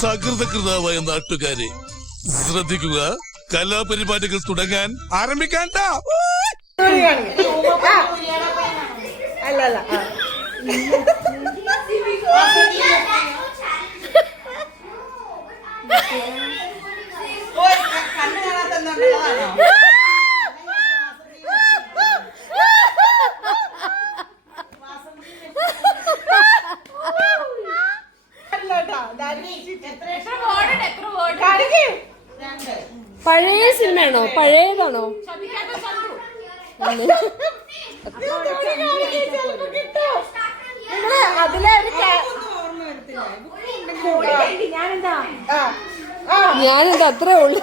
സകൃതകൃതാവായ നാട്ടുകാരെ ശ്രദ്ധിക്കുക, കലാപരിപാടികൾ തുടങ്ങാൻ ആരംഭിക്കാൻ. അല്ലല്ല പഴയ സിനിമയാണോ? പഴയതാണോ? ഞാനെന്താ അത്രേ ഉള്ളു.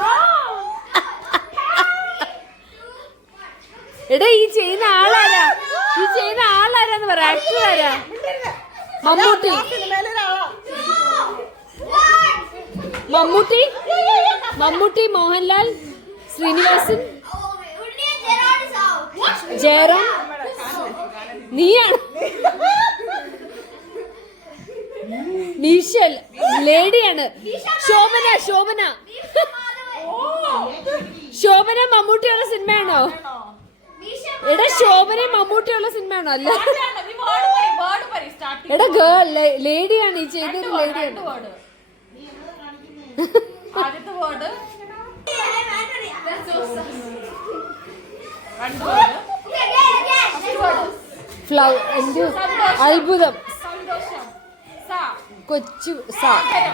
എടാ ഈ ചെയ്യുന്ന ആളാരാ? ഈ ചെയ്യുന്ന ആളാരാന്ന് പറ. ആക്ടർ ആരാ? മമ്മൂട്ടി. മമ്മൂട്ടി, മമ്മൂട്ടി, മോഹൻലാൽ, ശ്രീനിവാസൻ, ജയറാം. നീയാണ് നിഷൽ. ലേഡിയാണ് ശോഭന. ശോഭന ശോഭന മമ്മൂട്ടിയുള്ള സിനിമയാണോ? എടാ ശോഭന മമ്മൂട്ടിയുള്ള സിനിമയാണോ? അല്ല എടാ ഗേൾ ലേഡിയാണ് ഈ ചെയ്തത്. ലേഡിയാണ്. അത്ഭുതം. കൊച്ചു സാക്ഷി.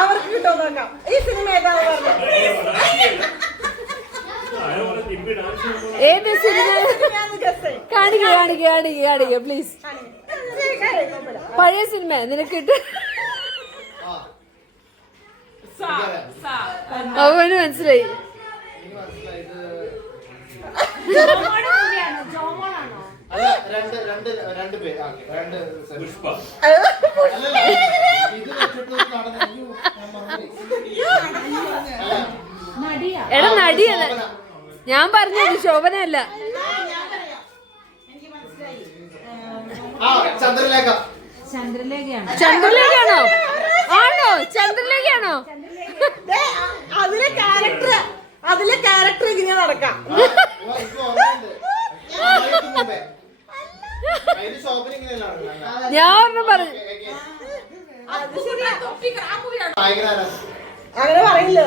അവർക്ക് കിട്ടോ നോക്കാം. ഈ സിനിമ ഏതാണ് പറഞ്ഞത്? ഏത് സിനിമ? കാണിക്ക പ്ലീസ്. പഴയ സിനിമ നിനക്ക് കിട്ടും. അവന് മനസ്സിലായി. എടാ നടിയാണ് ഞാൻ പറഞ്ഞത്, ശോഭനയല്ല. ചന്ദ്രലേഖയാണോ? ആണോ? ചന്ദ്രലേഖയാണോ? അതിലെ ക്യാരക്ടർ ഇങ്ങനെ നടക്കാം. ഞാൻ ഒരെണ്ണം പറഞ്ഞു. അങ്ങനെ പറയില്ല.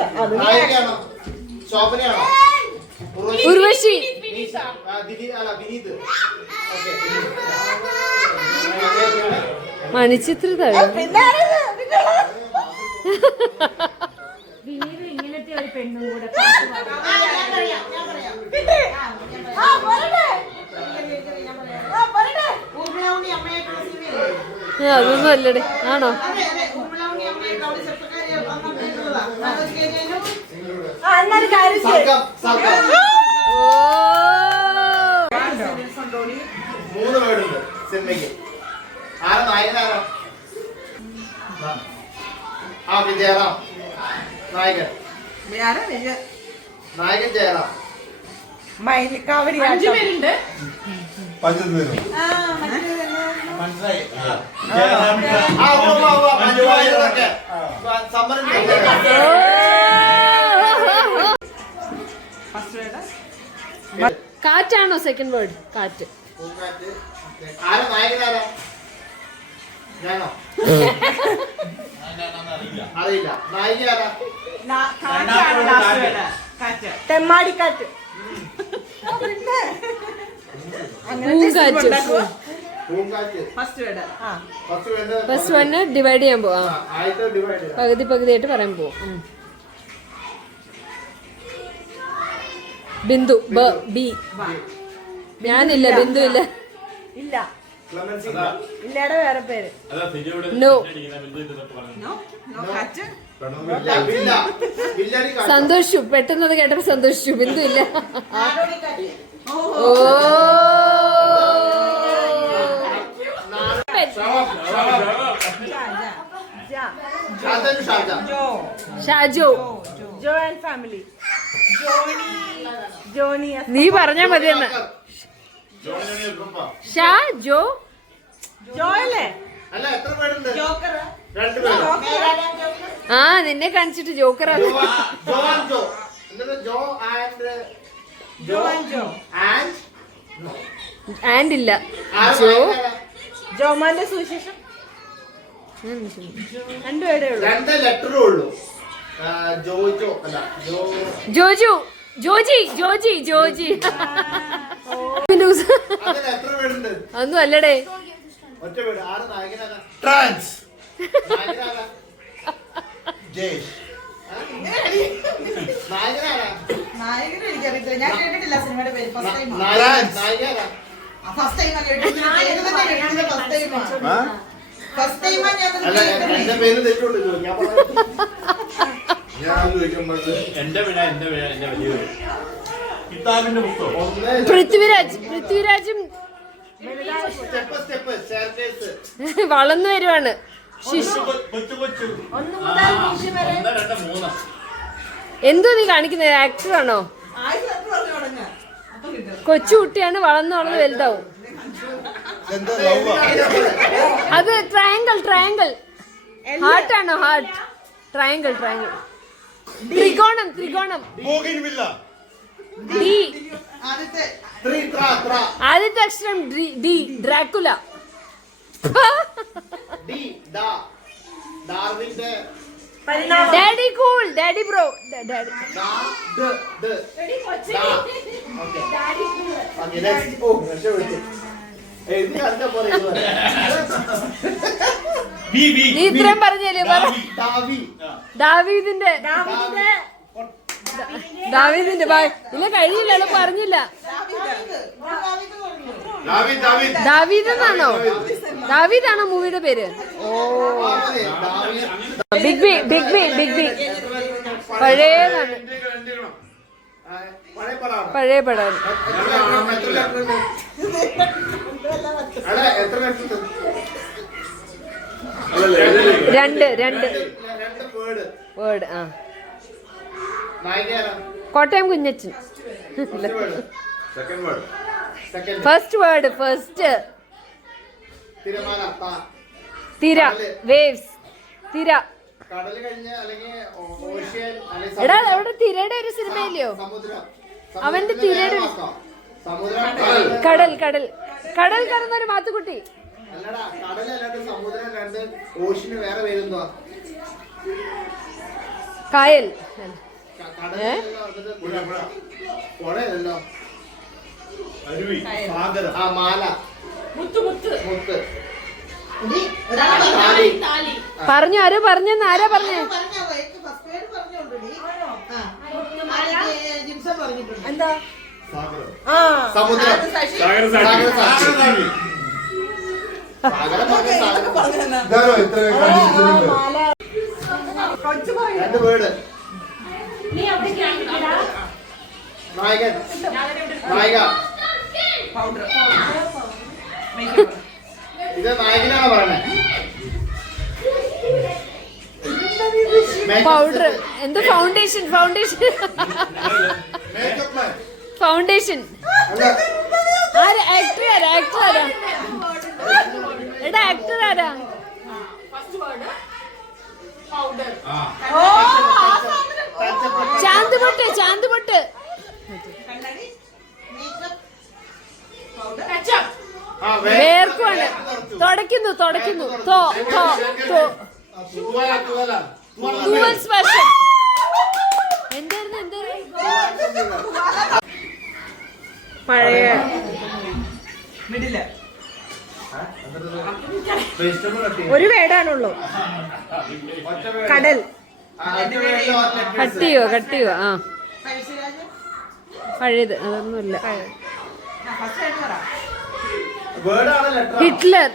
ഉർവശി. മണിച്ചിത്ര ഇങ്ങനത്തെ ഒരു പെണ്ണും കൂടെ അതൊന്നും അല്ലടേ. ആണോ? മൂന്ന് വേർഡുണ്ട് സിനിമയ്ക്ക്. ആരാ നായകനാരാ? ജയറാം നായകൻ. നായകൻ ജയറാം. മൈലിക്കാവടി. 5 പേരുണ്ട്. മനസ്സിലായി. കാറ്റാണോ സെക്കൻഡ് വേർഡ്? കാറ്റ്. ആരാ നായകനാരാ? ഞാനോ? അറിയില്ല. നായിക ആരാ? തെമ്മാടിക്കാറ്റ്. ഫസ്റ്റ് വണ് ഡിവൈഡ് ചെയ്യാൻ പോവാ. പകുതിയായിട്ട് പറയാൻ പോവും. ബിന്ദു. ബി. ഞാനില്ല. ബിന്ദു ഇല്ല. ഇല്ല. ഇല്ലയുടെ വേറെ പേര്. നോ. സന്തോഷിച്ചു. പെട്ടെന്നത് കേട്ടപ്പോ സന്തോഷിച്ചു. ബിന്ദു ഇല്ല. ഓ ഷാജൻ ഷാജു ജോ ആൻഡ് ഫാമിലി ജോണി നീ പറഞ്ഞാ മതിയെന്ന് ഷാജോ ജോ അല്ലേ അല്ല എത്ര പേരുണ്ട് ജോക്കർ രണ്ടുപേരും ആ നിന്നെ കാണിച്ചിട്ട് ജോക്കറാ ജോ ആൻഡ് ജോ എന്നിട്ട് Jo and Jo and Jo and and ഇല്ല ജോ ജോമാന്റെ സുവിശേഷം രണ്ടുപേരേ ഉള്ളൂ രണ്ട് ലെറ്ററേ ഉള്ളൂ ജോജോ അല്ല ജോ ജോജു ജോജി ജോജി ജോജി അതിന് എത്ര പേരുണ്ട് ഒന്നും അല്ലടേ ഒറ്റ പേര് ആറ് നായകനാണ് ട്രാൻസ് നായകനാണ് ജേഷ് നായകനാണ് നായകനെ എനിക്കറിയത്തില്ല ഞാൻ കേട്ടിട്ടില്ല സിനിമയുടെ പേര് ഫസ്റ്റ് ടൈം നായികനാണ് ഫസ്റ്റ് ടൈം ഫസ്റ്റ് ടൈം അല്ല എന്റെ പേര് തെറ്റുണ്ട് ഞാൻ പറഞ്ഞു ഞാൻ ചോദിക്കുമ്പോൾ എന്റെ വലിയ കിതാബിന്റെ പുസ്തകം ഒന്ന് പൃഥ്വിരാജും സ്റ്റെപ്പ് സ്റ്റെയർകേസ് വളർന്നു വരുവാണ് ശിശു കൊച്ചു വരെ 1 2 3 എന്തോ നീ കാണിക്കുന്നത് ആക്ടറാണോ കൊച്ചു കുട്ടിയാണ് വളർന്നു വലുതാവും എന്താ ലവ് അത് ട്രയാങ്കിൾ ഹാർട്ടാണോ ഹാർട്ട് ട്രയാങ്കിൾ ത്രികോണം ബോഗിൻവില്ല ഡി ത്രീ ത്ര ആദ്യത്തെ അക്ഷരം ഡി ഡ്രാക്കുല ഡി ഡാർവിന്റെ daddy cool daddy bro daddy ഡാ ദ ദ ഡാ ഓക്കേ ഓക്കേ നെക്സ്റ്റ് ഓ രക്ഷപ്പെട്ടു എഴുതി അടുത്ത പോലെ ബി നീ ഇത്രയും പറഞ്ഞല്ലേ പറ ഡാവി ദാവീദിന്റെ ഇല്ല കഴിയില്ല പറഞ്ഞില്ല ദാവീദെന്നാണോ ദാവീദാണോ മൂവിയുടെ പേര് ഓ ബിഗ് ബി പഴയതാണ് പഴയ പടം രണ്ട് വേർഡ് ആ കോട്ടയം കുഞ്ഞച്ചൻ ഫസ്റ്റ് തിര വേവ്സ് തിര കടല് കഴിഞ്ഞ അല്ലെങ്കിൽ ഓഷ്യൻ അല്ലെങ്കിൽ എടാ അവിടെ തിരയുടെ ഒരു സിനിമയില്ലയോ അവന്റെ തിരയുടെ സമുദ്രം കടൽ കടന്നൊരു മാത്തുക്കുട്ടി അല്ലടാ കടലല്ലാണ്ട് സമുദ്രം രണ്ട് ഓഷ്യന് വേറെ പേരെന്തുവാ കായൽ പുഴയല്ലോ അരുവി സാഗരം ആ മാല മുത്ത് പറഞ്ഞു ആരോ പറഞ്ഞെന്ന് ആരാ പറഞ്ഞേ എന്താ സാഗരം സമുദ്രം സാഗരം സാക്ഷി ഇതാരോ ഇത്ര രണ്ട് വേർഡ് നായകൻ നായിക ഇത് നായകനാണ് പറയണേ പൗഡർ എന്തോ ഫൗണ്ടേഷൻ ആരാ ആക്ടർ ആരാ എടാ ആക്ടർ ആരാ ചാന്തുപൊട്ട് വേർക്കുവാണ് തുടയ്ക്കുന്നു തൂവൽ സ്പർശം എന്തായിരുന്നു പഴയ ഒരു വേടാണുള്ളൂ കടൽ കട്ടിയോ ആ പഴയത് അതൊന്നുമില്ല വേർഡാണ് ലെറ്റർ ഹിറ്റ്ലർ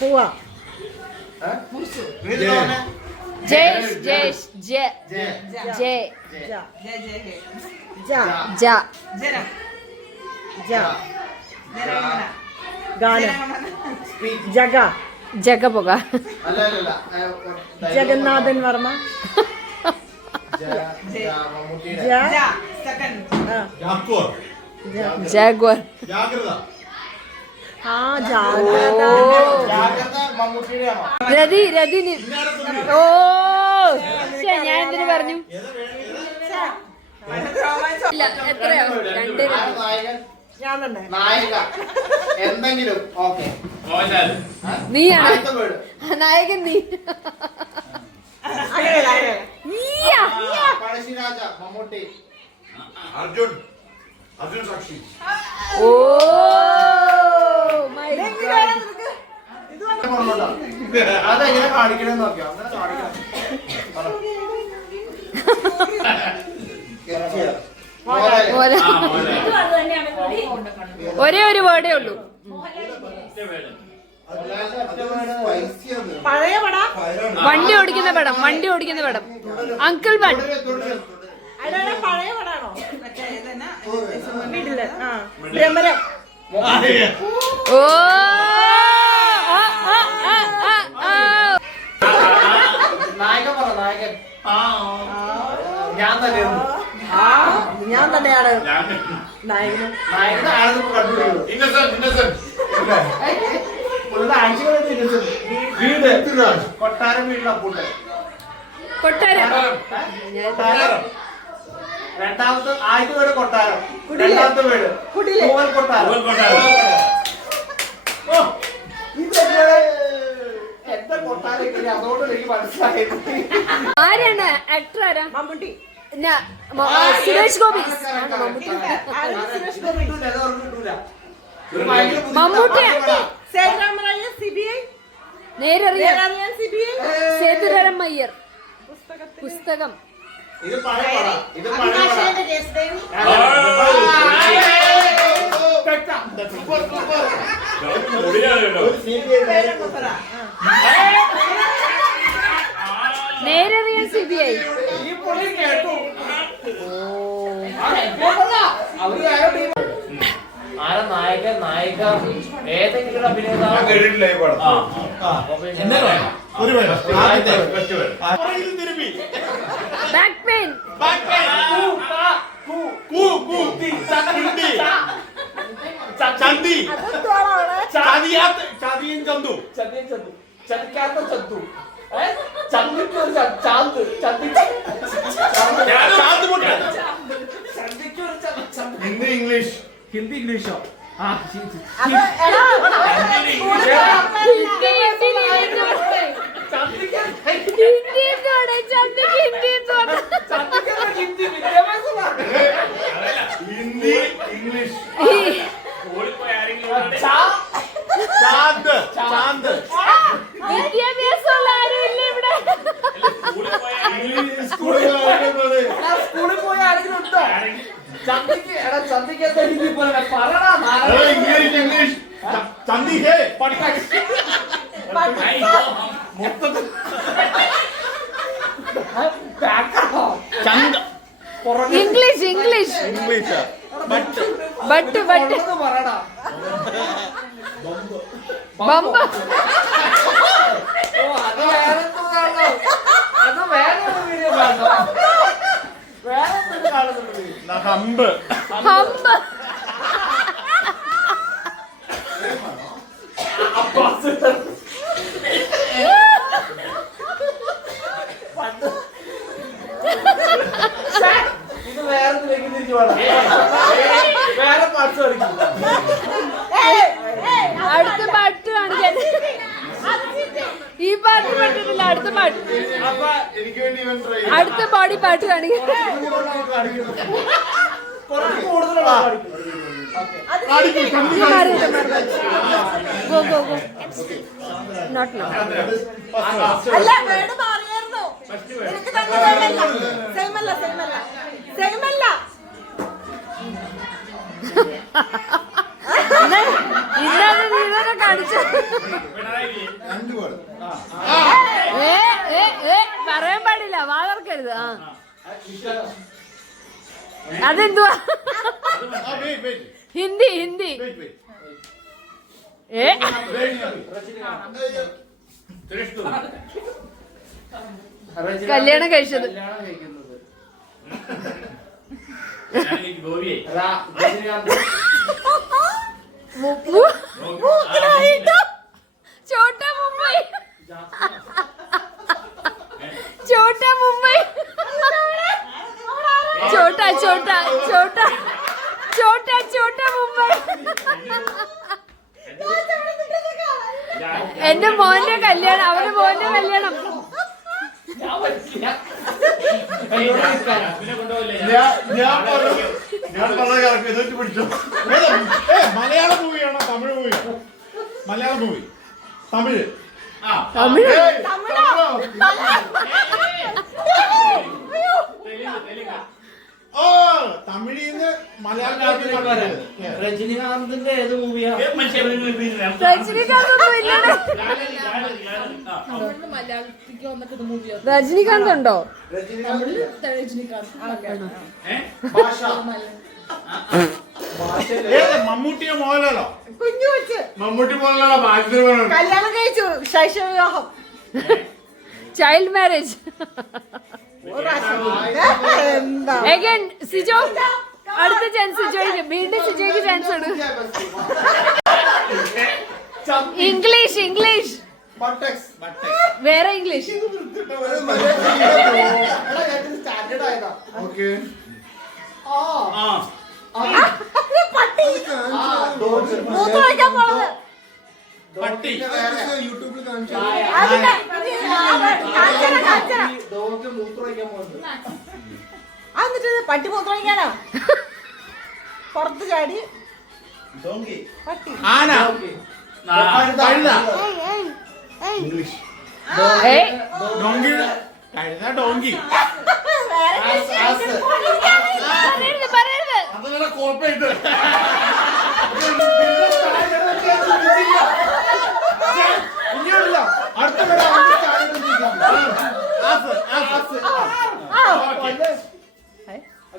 പോവാ ജേഷ് ഗാനം. സ്പീച്ച്. ജഗ. ജഗപുക. അല്ല അല്ല ജഗന്നാഥൻ വർമ്മ. മമ്മൂട്ടിയുടെ ജാക്വർ ജാഗ്വർ. ജാഗ്രത ആ ജാഗ്രത. ജാഗ്രത മമ്മൂട്ടിയുടെയാണോ? രതി ഓ ശ്ശെ, ഞാൻ എന്തിനു പറഞ്ഞു? ഇല്ല, എത്രയോ? 2. ആര് നായകൻ? ഞാൻ തന്നെ. നായിക എന്തെങ്കിലും ഓക്കെ. നീയാണ് അടുത്ത വേർഡ്. നായകൻ. നീ നീയാ? പഴശ്ശിരാജ മമ്മൂട്ടി. അർജുൻ സാക്ഷി ഓ മൈ ഗോഡ്. അതെങ്ങനെ കാണിക്കണമെന്ന് നോക്കിയോ? അങ്ങനെ കാണിക്കണം. മോഹൻലാൽ. പോലെ അത് തന്നെയാണ് കൂടി. ഒരേ ഒരു വേർഡേ ഉള്ളൂ. പഴയ പട. വണ്ടി ഓടിക്കുന്ന പടം. Uncle one. അതാണ് പഴയ പടാണോ? വീട്ടില്. ആ ഭ്രമരം. ഓ ആ, ആ, ആ, ആ, ആ. നായകൻ പറ. നായകൻ ഞാൻ തന്നെയായിരുന്നു. ഞാൻ തന്നെയാണ് നായകനും. നായകൻ ആണെന്ന് കണ്ടുപിടിക്കുന്നു. വീട് കൊട്ടാരം. വീട്ടിൽ അപ്പൂട്ട്. കൊട്ടാരം. രണ്ടാമത്തെ ആദ്യത്തെ വീട് കൊട്ടാരം. രണ്ടാമത്തെ വീട് പൂവൽ കൊട്ടാരം. ഓ, ഇതെങ്ങനെ എന്റെ കൊട്ടാരം അതുകൊണ്ട് എനിക്ക് മനസ്സിലായത്. ആരാണ് ആക്ടർ? ആരാ? മമ്മൂട്ടി. സുരേഷ് ഗോപി. സുരേഷ് ഗോപി. മമ്മൂട്ടി. സേതുരാമയ്യ. CBI. നേരറിയാൻ. CBI. സേതുരാമൻ അയ്യർ. പുസ്തകം. ഇത് പഴയ പടം. ഇത് പഴയ പടം. അഭിലാഷേന്റെ കേസ്. നേരറിയാൻ CBI. ഈ പുള്ളി കേട്ടു. ആരാ നായകൻ? നായിക ഏതെങ്കിലും അഭിനേതാവ് കേട്ടിട്ടില്ല ഈ പടം ഒരു ബാക്ക് പെയിൻ. ചന്തി അതെന്താണ്? ചതിയും ചന്തു ചതിക്കാത്ത ചന്തു. ചന്തിക്കൊരു ചാന്ത്. ഹിന്ദി ഇംഗ്ലീഷ് ഹിന്ദി ഇംഗ്ലീഷോ? അത് എടാ, ഹിന്ദി ഹിന്ദി ഇംഗ്ലീഷ് വിദ്യാഭ്യാസമുള്ള ആരുമില്ല ഇവിടെ. സ്കൂളിൽ പോയ ആരെങ്കിലും ഉണ്ടോ? ചന്തിക്ക് എടാ ചന്തിക്ക് എന്താ ഹിന്ദി പോലെ പറടാ. ഇംഗ്ലീഷ് ഇംഗ്ലീഷ് ചന്തി ഹേ പഠിക്കാൻ ഇംഗ്ലീഷ് ഇംഗ്ലീഷ് ഇംഗ്ലീഷ് ബട്ട് പറടാ. ബമ്പ. ഓ അത് വേറെ എന്തോ. അത് വേറെ ഒരു വീഡിയോ കാണണം. വേറെ എന്തൊക്കെ കാണുന്നുണ്ട്? Hump hump. ഇത് വേറെ എന്തിലേക്ക് തിരിച്ചു പോകണം. വേറെ പാട്ട് കളിക്കും. അടുത്ത പാട്ട് കാണിക്കാൻ. ഈ പാട്ട് പറ്റില്ല. അടുത്ത പാട്ട്. അപ്പൊ എനിക്ക് വേണ്ടി ഇവൻ ട്രൈ അടുത്ത ബോഡി പാട്ട് കാണിക്കാൻ. കുറച്ച് കൂടുതലുള്ള കളിക്കും. Go go go. Not no. അല്ല വേട് മാറിയായിരുന്നു. എനിക്ക് തന്നെ വേണ്ടല്ല. സെയിമല്ല. ഇന്നത് നീ കാണിച്ചു. പറയാൻ പാടില്ല. വാതർക്കരുത്. ആ അതെന്തുവാ? Hindi Hindi Wait, wait. ഏ കല്യാണം കഴിച്ചത്. കല്യാണം കഴിക്കുന്നത് ഗോപിയെ രജനികാന്ത് ചോട്ടാ മുംബൈ ചോട്ടാ മുംബൈ ചോട്ടാ ചോട്ടാ ചോട്ടാ ചോട്ടാ ചോട്ടാ മുംബൈ. എന്റെ മോന്റെ കല്യാണം, അവന്റെ മോന്റെ കല്യാണം. ഞാൻ പറഞ്ഞ കറക്റ്റ് ഇതൊക്കെ പിടിച്ചോ. മലയാള മൂവിയാണോ തമിഴ് മൂവിയാണോ? മലയാള മൂവി തമിഴ്. തമിഴ് ഓ തമിഴിന്ന് മലയാളത്തിലേക്ക് കൊണ്ടുവരുന്നത്. രജനികാന്തിന്റെ ഏത് മൂവിയാ? രജനികാന്ത് ഒന്നും ഇല്ലടെ. രജനികാന്ത് ഉണ്ടോ? ഭാഷ ഏത് മമ്മൂട്ടിയോ മോഹൻലാലോ? കുഞ്ഞു വെച്ച് മമ്മൂട്ടി മോഹൻലാലോ? ബാലചന്ദ്രൻ. കല്യാണം കഴിച്ചു, ശൈശവ വിവാഹം. Child marriage. എന്താ Again, സിജോ അടുത്ത ചാൻസ് സിജോയ്ക്ക്, വീണ്ടും സിജോയ്ക്ക് ചാൻസ് ആണ്. ഇംഗ്ലീഷ് ഇംഗ്ലീഷ് ബട്ടക്സ് വേറെ ഇംഗ്ലീഷ്. സ്റ്റാൻഡേർഡ് ആയതാ. ഓക്കെ. പട്ടി ഡോഗ് മൂത്രമൊഴിക്കാൻ പോണത്. പട്ടി. യൂട്യൂബിൽ അതിന്റെ കാഞ്ചന കാഞ്ചന. ഡോഗ് മൂത്രമൊഴിക്കാൻ പോകുന്നത്. എന്നിട്ട് പട്ടി മൂത്രമൊഴിക്കാനോ? പുറത്ത് ചാടി ഡോങ്കി പട്ടി. ആന. കഴുത. ഇംഗ്ലീഷ് ഏയ് ഡോങ്കി. കഴുത ഡോങ്കി. പറയരുത് പറയരുത്. അതങ്ങനെ കോർപ്പറേറ്റ്. ഇനിയുള്ള അടുത്ത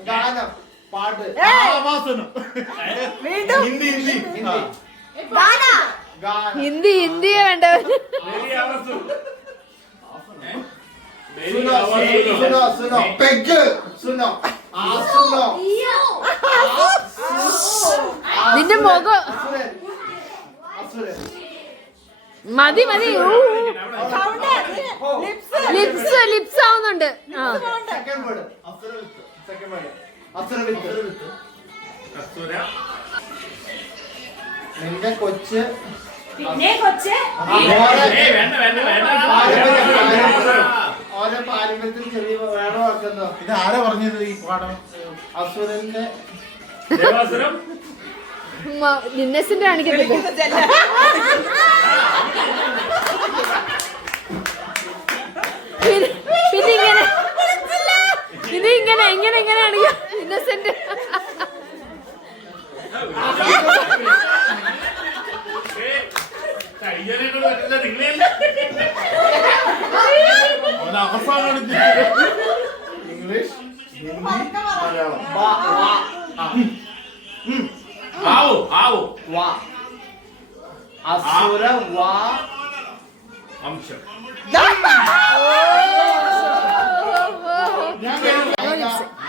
ഗാനം പാട്ട് ആവാസനം. വീണ്ടും ഹിന്ദി ഹിന്ദി. ഗാന. ഗാനം ഹിന്ദി ഹിന്ദിയെ വേണ്ടവൻ. സുനോ സുനോ പെഗ് സുനോ സുനോ നിന്റെ മുഖം അസുരൻ അസുരൻ മതി മതി. സൗണ്ട് ലിപ്സ് ലിപ്സ് ലിപ്സ് ആവുന്നുണ്ട്. ആ second word Asuravithu second word Asuravithu നിന്റെ കൊച്ച് പിന്നെ കൊച്ച് ഓരോ പാരമ്പര്യത്തിൽ ചെറിയ വേണോ ആക്കുന്നോ. ഇത് ആരാ പറഞ്ഞത് ഈ പാഠം? അസുരന്റെ ഇന്നസെന്റ് കാണിക്കത്തില്ല. പിന്നെ ഇങ്ങനെ ഇത് ഇങ്ങനെ എങ്ങനെ എങ്ങനെയാണ് ഇന്നസെന്റ്. അവസാനമാണ് ഇംഗ്ലീഷ് ഹിന്ദി മലയാളം. വാ അസുര വാ അംശം.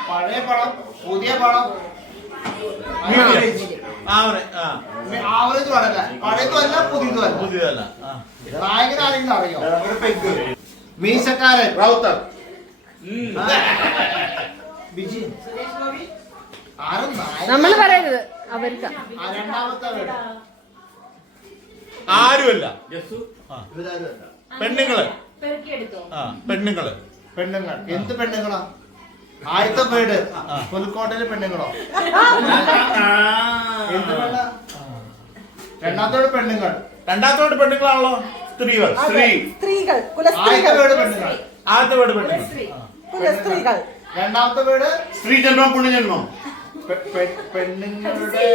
പഴയ പടം പുതിയ പടം ആവറേജ് പടല്ല. പഴയതുമല്ല പുതിയതുമല്ല. പുതിയതല്ല. നായകൻ ആരെങ്കിലും അറിയോ? മീശക്കാരൻ റൗത്തർ. ബിജി ആരും നമ്മൾ പറയരുത് അവർക്ക്. രണ്ടാമത്തെ വീട് ആരുമല്ല. ഇവരാരുമല്ല. പെണ്ണുങ്ങള്. പെറുക്കിയെടുത്തോ. പെണ്ണുങ്ങള്. പെണ്ണുങ്ങൾ. എന്ത് പെണ്ണുങ്ങളാ? ആദ്യത്തെ വീട് പുൽക്കോട്ടയിലെ പെണ്ണുങ്ങളോ? എന്ത് പെണ്ണ? രണ്ടാമത്തോട് പെണ്ണുങ്ങൾ. രണ്ടാമത്തോട് പെണ്ണുങ്ങളാണല്ലോ സ്ത്രീകൾ. അതെ, സ്ത്രീകൾ ആദ്യത്തെ കുലസ്ത്രീകൾ വീട് പെണ്ണുങ്ങൾ. ആദ്യത്തെ വീട് പെണ്ണുങ്ങൾ. കുലസ്ത്രീകൾ. രണ്ടാമത്തെ വീട് സ്ത്രീ ജന്മം പുണ്യജന്മം. പെണ്ണുങ്ങളുടെ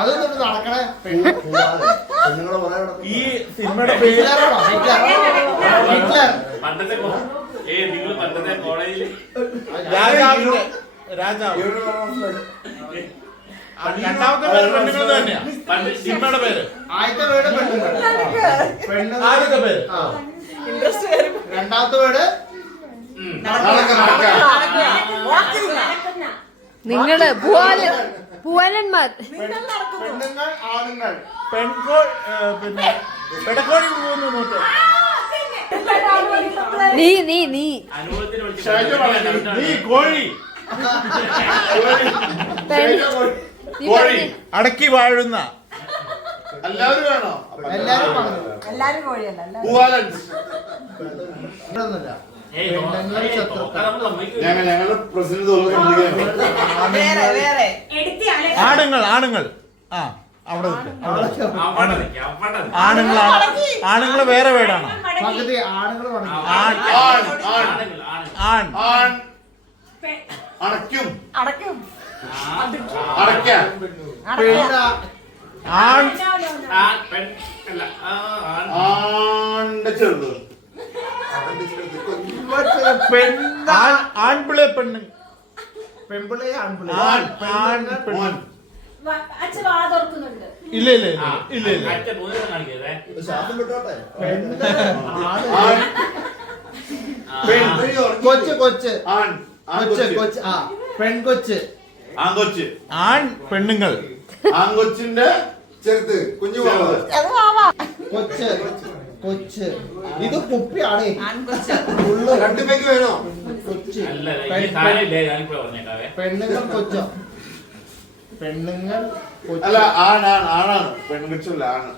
അതൊന്നും നടക്കണേ. പെണ്ണുങ്ങളെ പറയാൻ ഈ സിനിമയുടെ പേര് ഹിറ്റ്ലറാണോ? ഹിറ്റ്ലർ. പണ്ടത്തെ നിങ്ങൾ പണ്ടത്തെ കോളേജില് രാജാവിന്റെ രാജാവ്. രണ്ടാമത്തെ പേര് പെണ്ണുങ്ങൾ തന്നെയാ. പണ്ട് സിനിമയുടെ പേര്. ആദ്യത്തെ വീട് പെണ്ണുങ്ങൾ. പെണ്ണുങ്ങൾ. ആദ്യത്തെ പേര്. ആ. ഇൻട്രസ്റ്റ് വരും. രണ്ടാമത്തെ വീട് നിങ്ങള് പൂവാലന്മാർ. പെണ്ണുങ്ങൾ ആണുങ്ങൾ. പിന്നെ പെടക്കോഴി പോകുന്നു നോട്ട്. നീ അനുഭവത്തിന് നീ കോഴി കോഴി അടക്കി വാഴുന്ന എല്ലാവരും വേണോ? എല്ലാവരും പറഞ്ഞു. എല്ലാരും കോഴിയല്ല എല്ലാരും. പൂവാലൻസ്. ഇതൊന്നുമില്ല. ഞങ്ങളുടെ പ്രസിഡന്റ് വേറെ വേറെ ആണുങ്ങൾ ആ അവിടെ ആണുങ്ങള് വേറെ വീടാണോ? പകുതി ആണുങ്ങൾ പറഞ്ഞു. അടയ്ക്കും അടയ്ക്കും അടയ്ക്കാൻ ആണ്ട് ചെറുത് ആൺപിള്ളെ പെണ്ണ് പെൺപിള്ളേ ആൺപിള്ളേ അച്ഛൻ വാ തുറക്കുന്നുണ്ട്. ഇല്ല കൊച്ച് കൊച്ച് കൊച്ച് ആ പെൺകൊച്ച് ആൺകൊച്ച് ആൺ പെണ്ണുങ്ങൾ ആൺകൊച്ചിന്റെ ചെറുത് കുഞ്ഞു അത് വാവാ. കൊച്ച് കൊച്ച് ഇത് കുപ്പിയാണ് ആൺകൊച്ച്. രണ്ടു പേക്ക് വേണോ? കൊച്ച് അല്ല ഞാനിപ്പോ പറഞ്ഞേക്കാവേ. പെണ്ണുങ്ങൾ കൊച്ചോ? പെണ്ണുങ്ങൾ അല്ല ആണാണ് പെൺകൊച്ചല്ല ആണ്.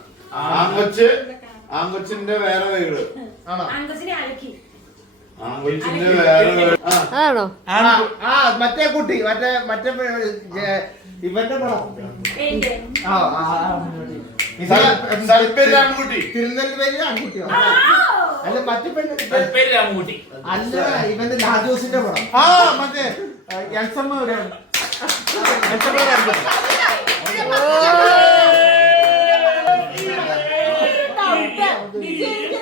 ആൺകൊച്ചിന്റെ വേറെ വീട് ആണോ? ആൺകൊച്ചിനെ അലക്കി. ആൺകൊച്ചിന്റെ വേറെ വീട് ആണോ? ആ മറ്റേ കുട്ടി മറ്റേ ഇവന്റെ പടം എന്റെ ആൺകുട്ടി തിരുനെൽവേലി ആൺകുട്ടിയോ? അല്ല മറ്റേ പെണ്ണ് പേര് രാമൻകുട്ടി. അല്ല ഇവന്റെ ലാജോസിന്റെ പടം. ആ മറ്റേ എൽസമ്മ ഒരു വിജയിക്ക്